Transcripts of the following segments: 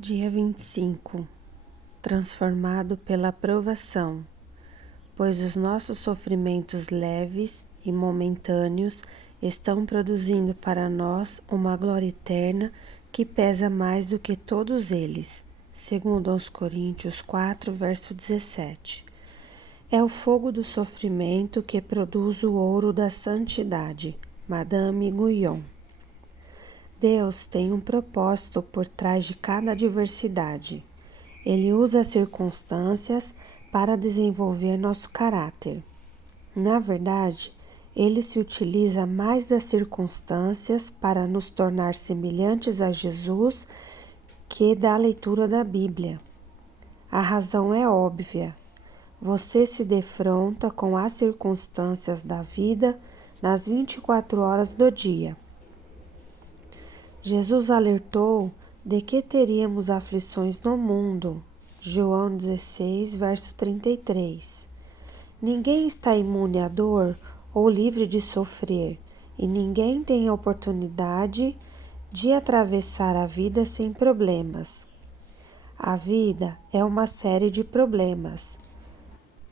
Dia 25. Transformado pela provação, pois os nossos sofrimentos leves e momentâneos estão produzindo para nós uma glória eterna que pesa mais do que todos eles. Segundo aos Coríntios 4, verso 17. É o fogo do sofrimento que produz o ouro da santidade. Madame Guyon. Deus tem um propósito por trás de cada adversidade. Ele usa as circunstâncias para desenvolver nosso caráter. Na verdade, ele se utiliza mais das circunstâncias para nos tornar semelhantes a Jesus que da leitura da Bíblia. A razão é óbvia. Você se defronta com as circunstâncias da vida nas 24 horas do dia. Jesus alertou de que teríamos aflições no mundo. João 16, verso 33. Ninguém está imune à dor ou livre de sofrer, e ninguém tem a oportunidade de atravessar a vida sem problemas. A vida é uma série de problemas.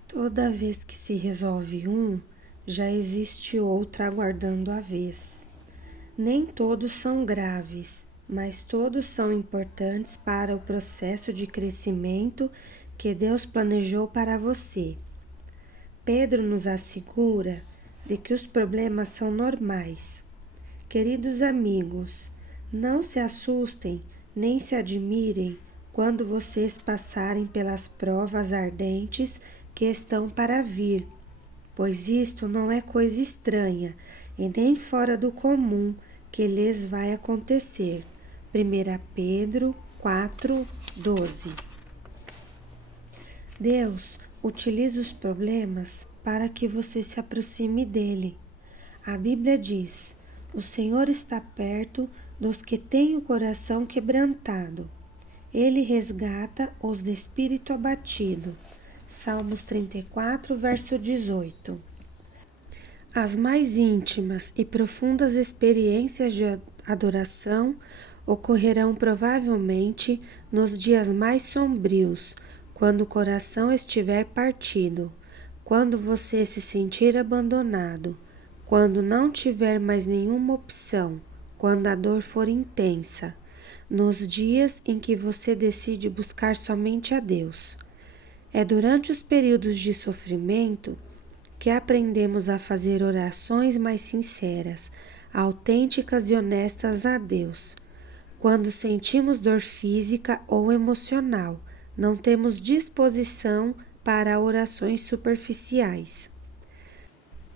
Toda vez que se resolve um, já existe outro aguardando a vez. Nem todos são graves, mas todos são importantes para o processo de crescimento que Deus planejou para você. Pedro nos assegura de que os problemas são normais. Queridos amigos, não se assustem nem se admirem quando vocês passarem pelas provas ardentes que estão para vir, pois isto não é coisa estranha e nem fora do comum que lhes vai acontecer. 1 Pedro 4, 12. Deus utiliza os problemas para que você se aproxime dele. A Bíblia diz: o Senhor está perto dos que têm o coração quebrantado. Ele resgata os de espírito abatido. Salmos 34, verso 18. As mais íntimas e profundas experiências de adoração ocorrerão provavelmente nos dias mais sombrios, quando o coração estiver partido, quando você se sentir abandonado, quando não tiver mais nenhuma opção, quando a dor for intensa, nos dias em que você decide buscar somente a Deus. É durante os períodos de sofrimento que aprendemos a fazer orações mais sinceras, autênticas e honestas a Deus. Quando sentimos dor física ou emocional, não temos disposição para orações superficiais.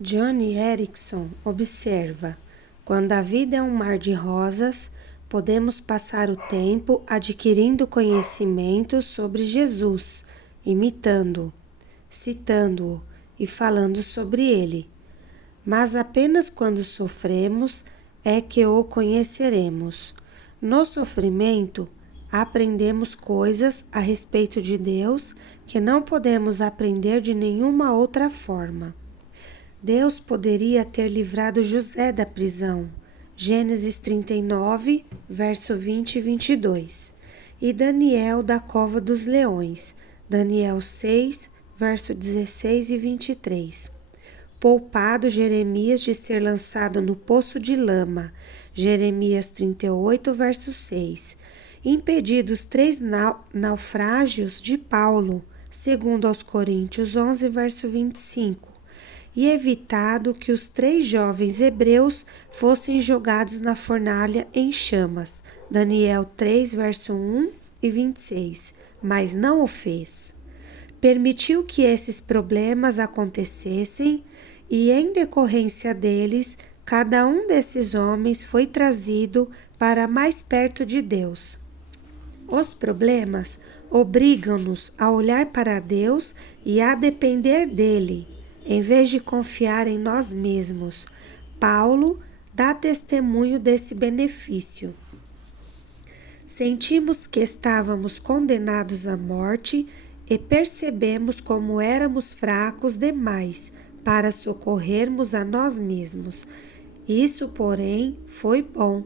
Johnny Erickson observa: quando a vida é um mar de rosas, podemos passar o tempo adquirindo conhecimento sobre Jesus, imitando-o, citando-o e falando sobre ele. Mas apenas quando sofremos é que o conheceremos. No sofrimento, aprendemos coisas a respeito de Deus que não podemos aprender de nenhuma outra forma. Deus poderia ter livrado José da prisão, Gênesis 39, verso 20 e 22, e Daniel da cova dos leões, Daniel 6, verso 16 e 23. Poupado Jeremias de ser lançado no poço de lama, Jeremias 38, verso 6. Impedidos 3 naufrágios de Paulo, segundo aos Coríntios 11, verso 25. E evitado que os 3 jovens hebreus fossem jogados na fornalha em chamas, Daniel 3, verso 1 e 26. Mas não o fez. Permitiu que esses problemas acontecessem e, em decorrência deles, cada um desses homens foi trazido para mais perto de Deus. Os problemas obrigam-nos a olhar para Deus e a depender dele, em vez de confiar em nós mesmos. Paulo dá testemunho desse benefício. Sentimos que estávamos condenados à morte e percebemos como éramos fracos demais para socorrermos a nós mesmos. Isso, porém, foi bom,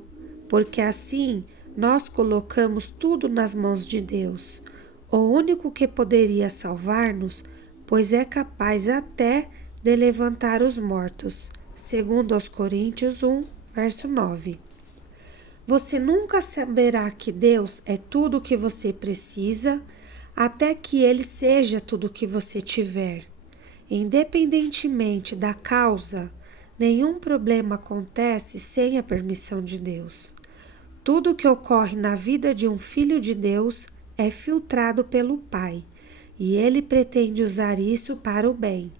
porque assim Nós colocamos tudo nas mãos de Deus, o único que poderia salvar-nos, pois é capaz até de levantar os mortos, segundo aos Coríntios 1, verso 9. Você nunca saberá que Deus é tudo o que você precisa, até que Ele seja tudo o que você tiver. Independentemente da causa, nenhum problema acontece sem a permissão de Deus. Tudo o que ocorre na vida de um filho de Deus é filtrado pelo Pai, e Ele pretende usar isso para o bem,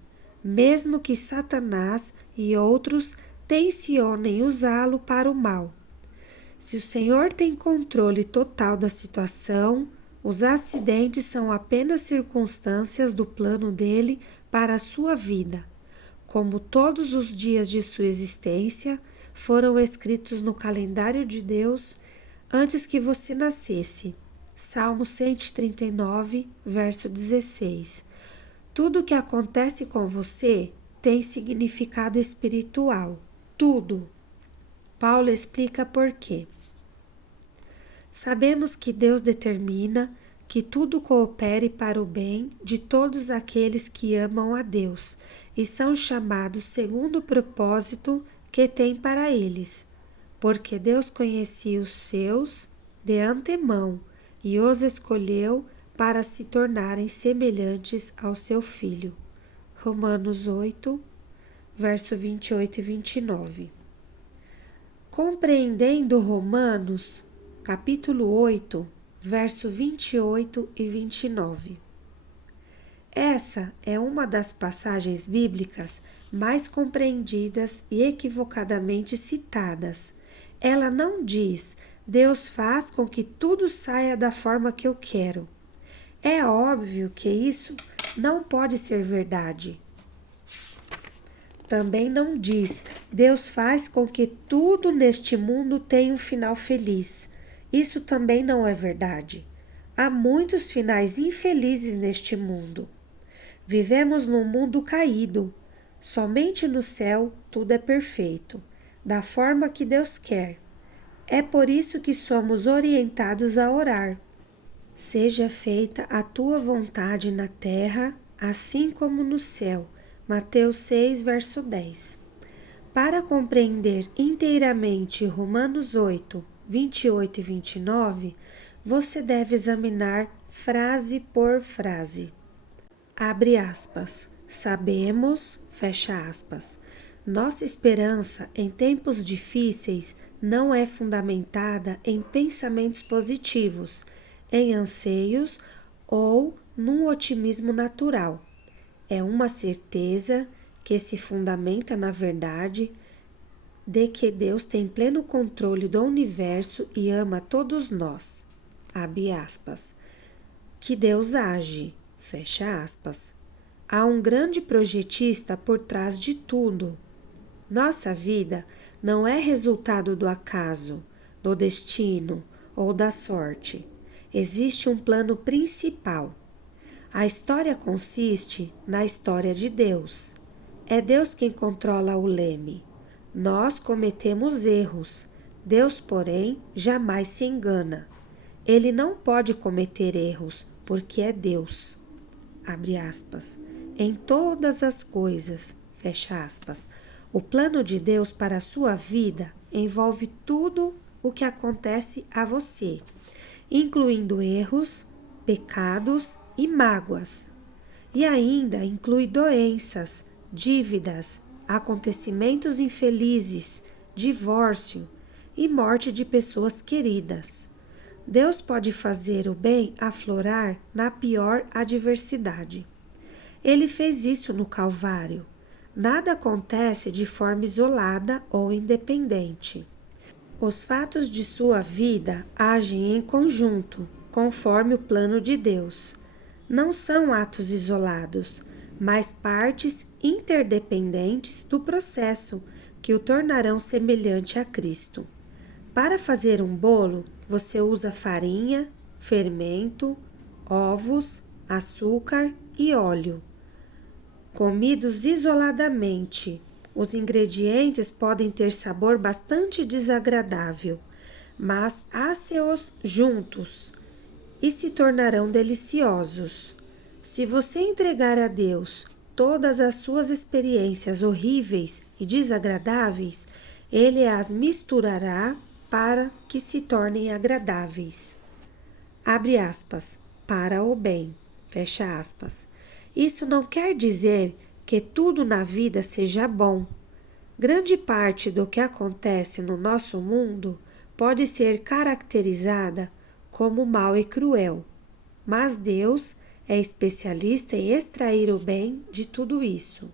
mesmo que Satanás e outros tensionem usá-lo para o mal. Se o Senhor tem controle total da situação, os acidentes são apenas circunstâncias do plano dele para a sua vida, como todos os dias de sua existência foram escritos no calendário de Deus antes que você nascesse. Salmo 139, verso 16. Tudo que acontece com você tem significado espiritual. Tudo. Paulo explica por quê. Sabemos que Deus determina que tudo coopere para o bem de todos aqueles que amam a Deus e são chamados segundo o propósito que tem para eles, porque Deus conhecia os seus de antemão e os escolheu para se tornarem semelhantes ao seu Filho. Romanos 8, verso 28 e 29. Compreendendo Romanos, capítulo 8, verso 28 e 29. Essa é uma das passagens bíblicas mais compreendidas e equivocadamente citadas. Ela não diz: Deus faz com que tudo saia da forma que eu quero. É óbvio que isso não pode ser verdade. Também não diz: Deus faz com que tudo neste mundo tenha um final feliz. Isso também não é verdade. Há muitos finais infelizes neste mundo. Vivemos num mundo caído. Somente no céu tudo é perfeito, da forma que Deus quer. É por isso que somos orientados a orar. Seja feita a tua vontade na terra, assim como no céu. Mateus 6, verso 10. Para compreender inteiramente Romanos 8, 28 e 29, você deve examinar frase por frase. Abre aspas. Sabemos, fecha aspas. Nossa esperança em tempos difíceis não é fundamentada em pensamentos positivos, em anseios ou num otimismo natural. É uma certeza que se fundamenta na verdade de que Deus tem pleno controle do universo e ama todos nós. Abre aspas. Que Deus age. Fecha aspas. Há um grande projetista por trás de tudo. Nossa vida não é resultado do acaso, do destino ou da sorte. Existe um plano principal. A história consiste na história de Deus. É Deus quem controla o leme. Nós cometemos erros. Deus, porém, jamais se engana. Ele não pode cometer erros, porque é Deus. Abre aspas. Em todas as coisas, fecha aspas. O plano de Deus para a sua vida envolve tudo o que acontece a você, incluindo erros, pecados e mágoas. E ainda inclui doenças, dívidas, acontecimentos infelizes, divórcio e morte de pessoas queridas. Deus pode fazer o bem aflorar na pior adversidade. Ele fez isso no Calvário. Nada acontece de forma isolada ou independente. Os fatos de sua vida agem em conjunto, conforme o plano de Deus. Não são atos isolados, mas partes interdependentes do processo que o tornarão semelhante a Cristo. Para fazer um bolo, você usa farinha, fermento, ovos, açúcar e óleo. Comidos isoladamente, os ingredientes podem ter sabor bastante desagradável, mas asse-os juntos e se tornarão deliciosos. Se você entregar a Deus todas as suas experiências horríveis e desagradáveis, Ele as misturará para que se tornem agradáveis. Abre aspas, para o bem, fecha aspas. Isso não quer dizer que tudo na vida seja bom. Grande parte do que acontece no nosso mundo pode ser caracterizada como mal e cruel, mas Deus é especialista em extrair o bem de tudo isso.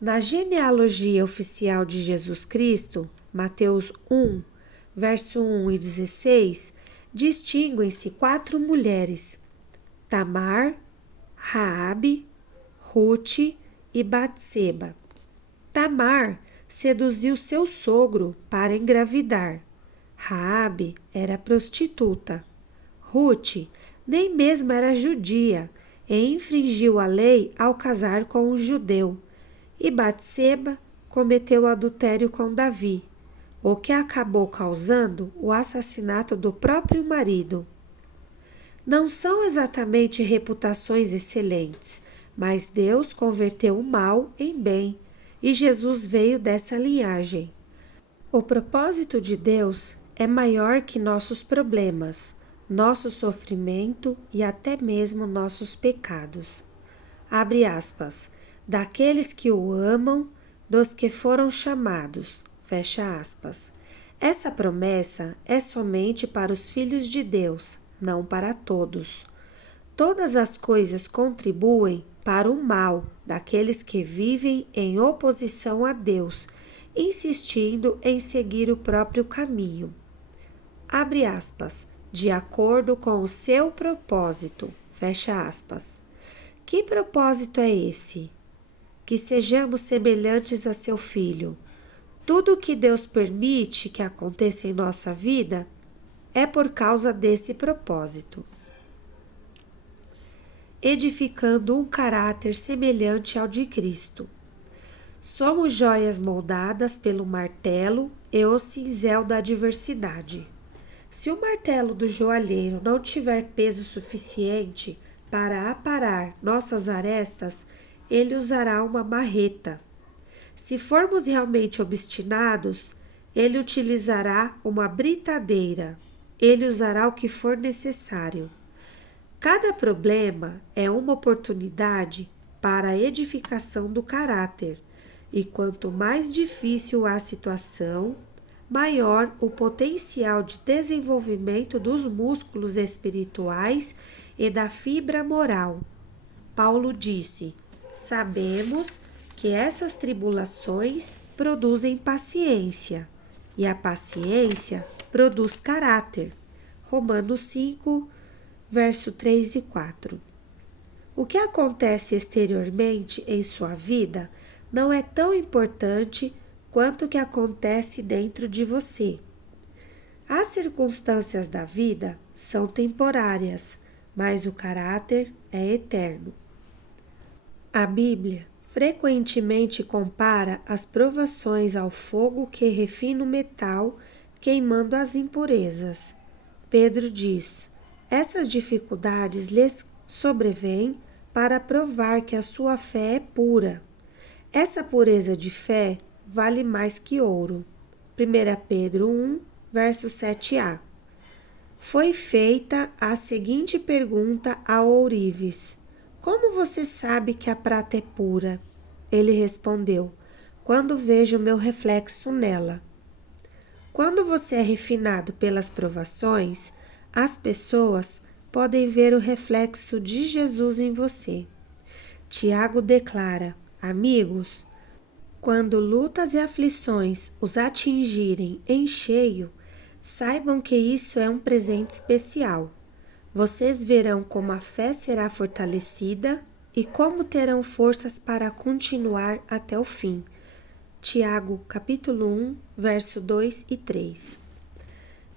Na genealogia oficial de Jesus Cristo, Mateus 1, verso 1 e 16, distinguem-se 4 mulheres: Tamar, Raabe, Rute e Batseba. Tamar seduziu seu sogro para engravidar. Raabe era prostituta. Rute nem mesmo era judia e infringiu a lei ao casar com um judeu. E Batseba cometeu adultério com Davi, o que acabou causando o assassinato do próprio marido. Não são exatamente reputações excelentes, mas Deus converteu o mal em bem e Jesus veio dessa linhagem. O propósito de Deus é maior que nossos problemas, nosso sofrimento e até mesmo nossos pecados. Abre aspas, daqueles que o amam, dos que foram chamados, fecha aspas. Essa promessa é somente para os filhos de Deus, não para todos. Todas as coisas contribuem para o mal daqueles que vivem em oposição a Deus, insistindo em seguir o próprio caminho. Abre aspas, de acordo com o seu propósito, fecha aspas. Que propósito é esse? Que sejamos semelhantes a seu Filho. Tudo o que Deus permite que aconteça em nossa vida é por causa desse propósito. Edificando um caráter semelhante ao de Cristo. Somos joias moldadas pelo martelo e o cinzel da adversidade. Se o martelo do joalheiro não tiver peso suficiente para aparar nossas arestas, ele usará uma marreta. Se formos realmente obstinados, ele utilizará uma britadeira. Ele usará o que for necessário. Cada problema é uma oportunidade para a edificação do caráter, e quanto mais difícil a situação, maior o potencial de desenvolvimento dos músculos espirituais e da fibra moral. Paulo disse: sabemos que essas tribulações produzem paciência, e a paciência produz caráter. Romanos 5, verso 3 e 4. O que acontece exteriormente em sua vida não é tão importante quanto o que acontece dentro de você. As circunstâncias da vida são temporárias, mas o caráter é eterno. A Bíblia frequentemente compara as provações ao fogo que refina o metal, queimando as impurezas. Pedro diz: essas dificuldades lhes sobrevêm para provar que a sua fé é pura. Essa pureza de fé vale mais que ouro. 1 Pedro 1, verso 7a. Foi feita a seguinte pergunta a ourives: como você sabe que a prata é pura? Ele respondeu: quando vejo meu reflexo nela. Quando você é refinado pelas provações, as pessoas podem ver o reflexo de Jesus em você. Tiago declara: amigos, quando lutas e aflições os atingirem em cheio, saibam que isso é um presente especial. Vocês verão como a fé será fortalecida e como terão forças para continuar até o fim. Tiago, capítulo 1, verso 2 e 3.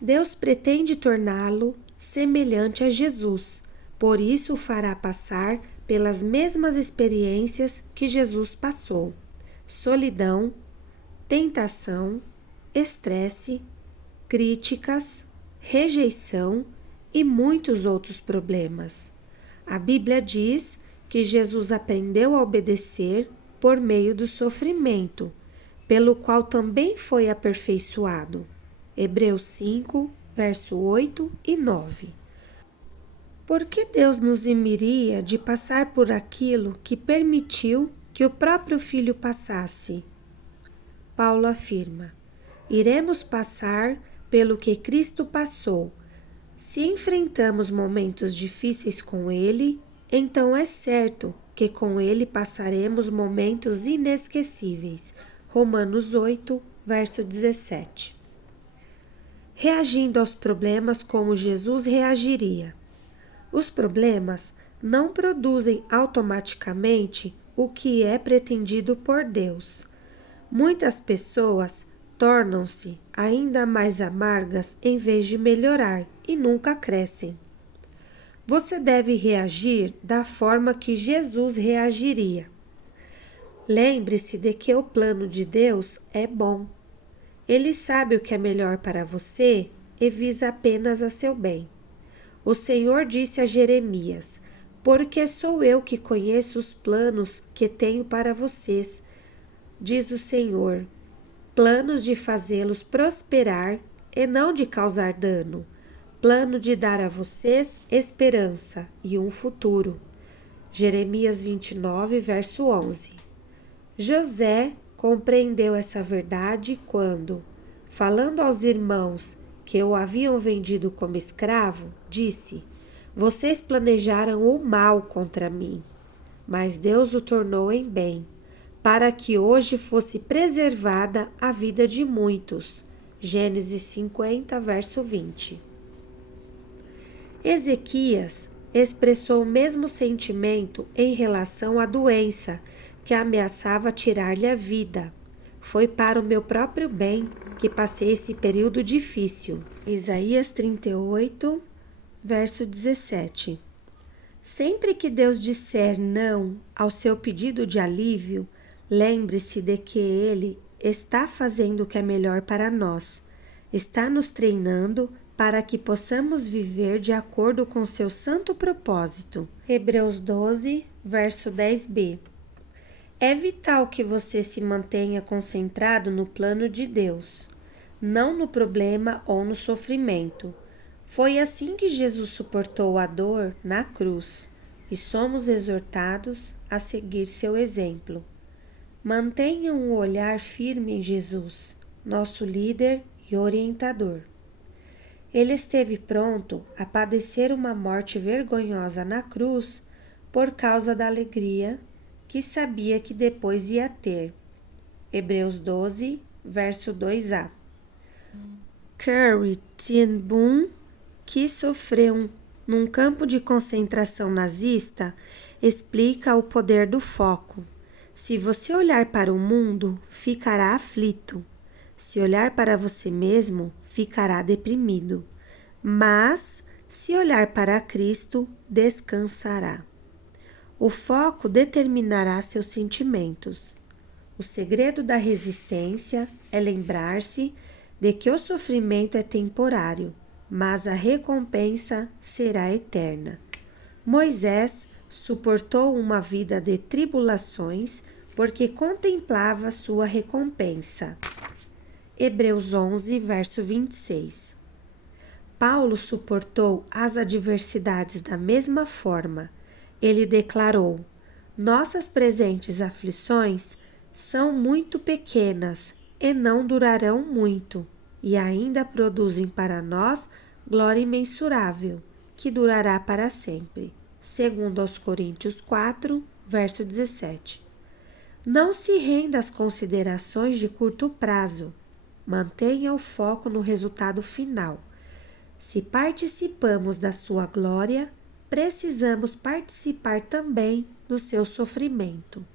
Deus pretende torná-lo semelhante a Jesus, por isso o fará passar pelas mesmas experiências que Jesus passou: solidão, tentação, estresse, críticas, rejeição e muitos outros problemas. A Bíblia diz que Jesus aprendeu a obedecer por meio do sofrimento, pelo qual também foi aperfeiçoado. Hebreus 5, verso 8 e 9. Por que Deus nos imiria de passar por aquilo que permitiu que o próprio Filho passasse? Paulo afirma: iremos passar pelo que Cristo passou. Se enfrentamos momentos difíceis com Ele, então é certo que com Ele passaremos momentos inesquecíveis. Romanos 8, verso 17. Reagindo aos problemas como Jesus reagiria. Os problemas não produzem automaticamente o que é pretendido por Deus. Muitas pessoas tornam-se ainda mais amargas em vez de melhorar e nunca crescem. Você deve reagir da forma que Jesus reagiria. Lembre-se de que o plano de Deus é bom. Ele sabe o que é melhor para você e visa apenas a seu bem. O Senhor disse a Jeremias: porque sou eu que conheço os planos que tenho para vocês, diz o Senhor, planos de fazê-los prosperar e não de causar dano, plano de dar a vocês esperança e um futuro. Jeremias 29, verso 11. José compreendeu essa verdade quando, falando aos irmãos que o haviam vendido como escravo, disse: vocês planejaram o mal contra mim, mas Deus o tornou em bem, para que hoje fosse preservada a vida de muitos. Gênesis 50, verso 20. Ezequias expressou o mesmo sentimento em relação à doença que ameaçava tirar-lhe a vida. Foi para o meu próprio bem que passei esse período difícil. Isaías 38, verso 17. Sempre que Deus disser não ao seu pedido de alívio, lembre-se de que Ele está fazendo o que é melhor para nós. Está nos treinando para que possamos viver de acordo com seu santo propósito. Hebreus 12, verso 10b. É vital que você se mantenha concentrado no plano de Deus, não no problema ou no sofrimento. Foi assim que Jesus suportou a dor na cruz e somos exortados a seguir seu exemplo. Mantenha um olhar firme em Jesus, nosso líder e orientador. Ele esteve pronto a padecer uma morte vergonhosa na cruz por causa da alegria que sabia que depois ia ter. Hebreus 12, verso 2a. Corrie ten Boom, que sofreu num campo de concentração nazista, explica o poder do foco. Se você olhar para o mundo, ficará aflito. Se olhar para você mesmo, ficará deprimido. Mas, se olhar para Cristo, descansará. O foco determinará seus sentimentos. O segredo da resistência é lembrar-se de que o sofrimento é temporário, mas a recompensa será eterna. Moisés suportou uma vida de tribulações porque contemplava sua recompensa. Hebreus 11, verso 26. Paulo suportou as adversidades da mesma forma. Ele declarou: nossas presentes aflições são muito pequenas e não durarão muito, e ainda produzem para nós glória imensurável, que durará para sempre. Segundo aos Coríntios 4, verso 17. Não se renda às considerações de curto prazo. Mantenha o foco no resultado final. Se participamos da sua glória, precisamos participar também do seu sofrimento.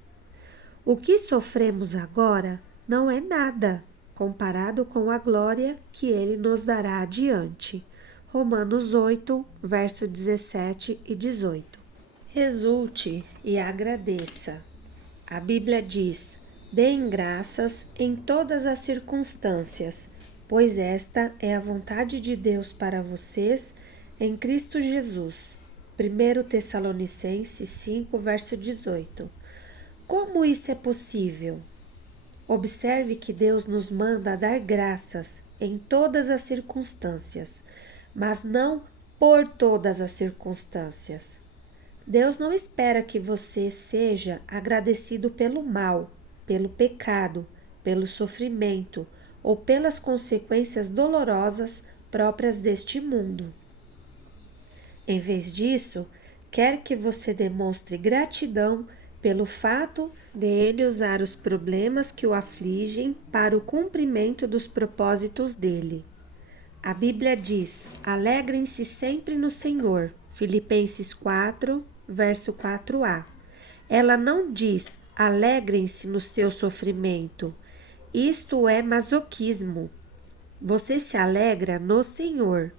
O que sofremos agora não é nada comparado com a glória que Ele nos dará adiante. Romanos 8, verso 17 e 18. Exulte e agradeça. A Bíblia diz: deem graças em todas as circunstâncias, pois esta é a vontade de Deus para vocês em Cristo Jesus. 1 Tessalonicenses 5, verso 18. Como isso é possível? Observe que Deus nos manda dar graças em todas as circunstâncias, mas não por todas as circunstâncias. Deus não espera que você seja agradecido pelo mal, pelo pecado, pelo sofrimento ou pelas consequências dolorosas próprias deste mundo. Em vez disso, quer que você demonstre gratidão pelo fato de ele usar os problemas que o afligem para o cumprimento dos propósitos dele. A Bíblia diz: alegrem-se sempre no Senhor. Filipenses 4, verso 4a. Ela não diz: alegrem-se no seu sofrimento. Isto é masoquismo. Você se alegra no Senhor.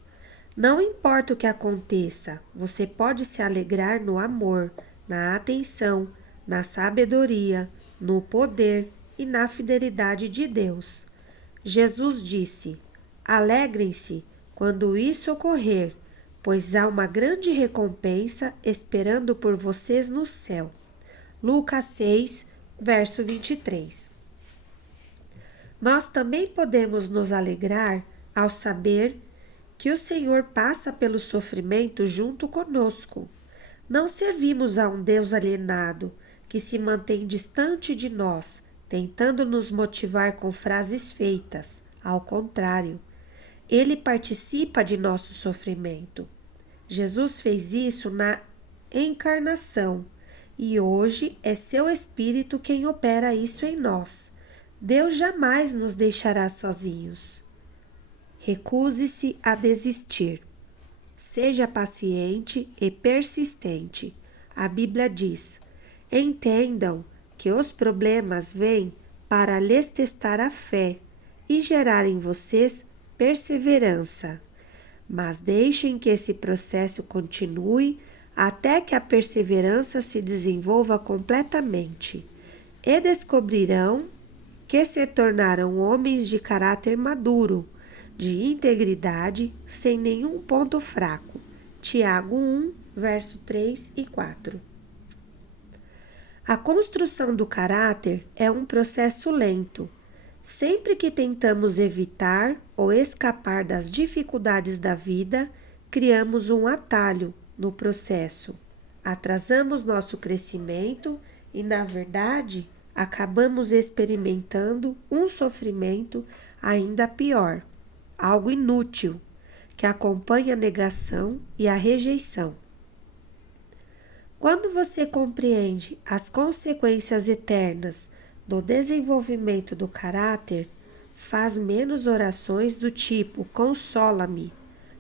Não importa o que aconteça, você pode se alegrar no amor, na atenção, na sabedoria, no poder e na fidelidade de Deus. Jesus disse: alegrem-se quando isso ocorrer, pois há uma grande recompensa esperando por vocês no céu. Lucas 6, verso 23. Nós também podemos nos alegrar ao saber que o Senhor passa pelo sofrimento junto conosco. Não servimos a um Deus alienado que se mantém distante de nós, tentando nos motivar com frases feitas. Ao contrário, ele participa de nosso sofrimento. Jesus fez isso na encarnação e hoje é seu Espírito quem opera isso em nós. Deus jamais nos deixará sozinhos. Recuse-se a desistir. Seja paciente e persistente. A Bíblia diz: entendam que os problemas vêm para lhes testar a fé e gerar em vocês perseverança. Mas deixem que esse processo continue até que a perseverança se desenvolva completamente e descobrirão que se tornarão homens de caráter maduro, de integridade, sem nenhum ponto fraco. Tiago 1, verso 3 e 4. A construção do caráter é um processo lento. Sempre que tentamos evitar ou escapar das dificuldades da vida, criamos um atalho no processo. Atrasamos nosso crescimento e, na verdade, acabamos experimentando um sofrimento ainda pior, algo inútil, que acompanha a negação e a rejeição. Quando você compreende as consequências eternas do desenvolvimento do caráter, faz menos orações do tipo consola-me,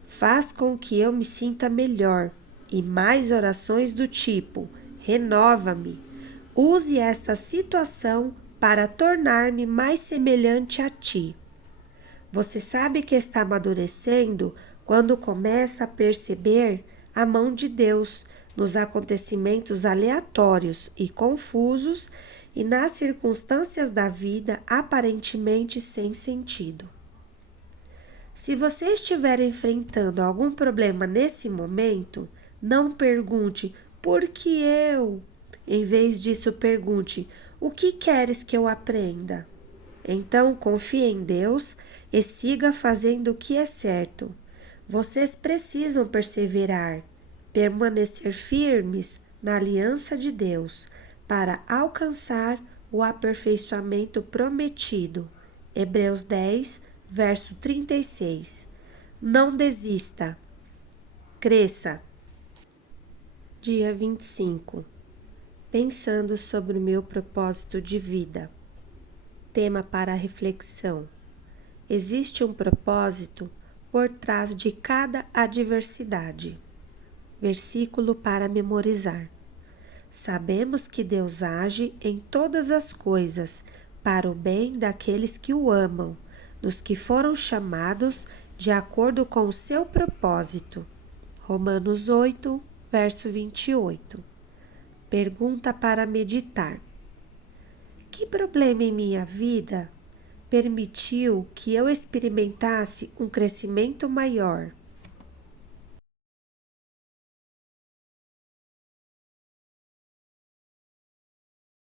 faz com que eu me sinta melhor, e mais orações do tipo renova-me. Use esta situação para tornar-me mais semelhante a ti. Você sabe que está amadurecendo quando começa a perceber a mão de Deus nos acontecimentos aleatórios e confusos e nas circunstâncias da vida aparentemente sem sentido. Se você estiver enfrentando algum problema nesse momento, não pergunte por que eu? Em vez disso, pergunte o que queres que eu aprenda? Então, confie em Deus e siga fazendo o que é certo. Vocês precisam perseverar, permanecer firmes na aliança de Deus para alcançar o aperfeiçoamento prometido. Hebreus 10, verso 36. Não desista. Cresça. Dia 25. Pensando sobre o meu propósito de vida. Tema para a reflexão. Existe um propósito por trás de cada adversidade. Versículo para memorizar. Sabemos que Deus age em todas as coisas para o bem daqueles que o amam, dos que foram chamados de acordo com o seu propósito. Romanos 8, verso 28. Pergunta para meditar. Que problema em minha vida permitiu que eu experimentasse um crescimento maior.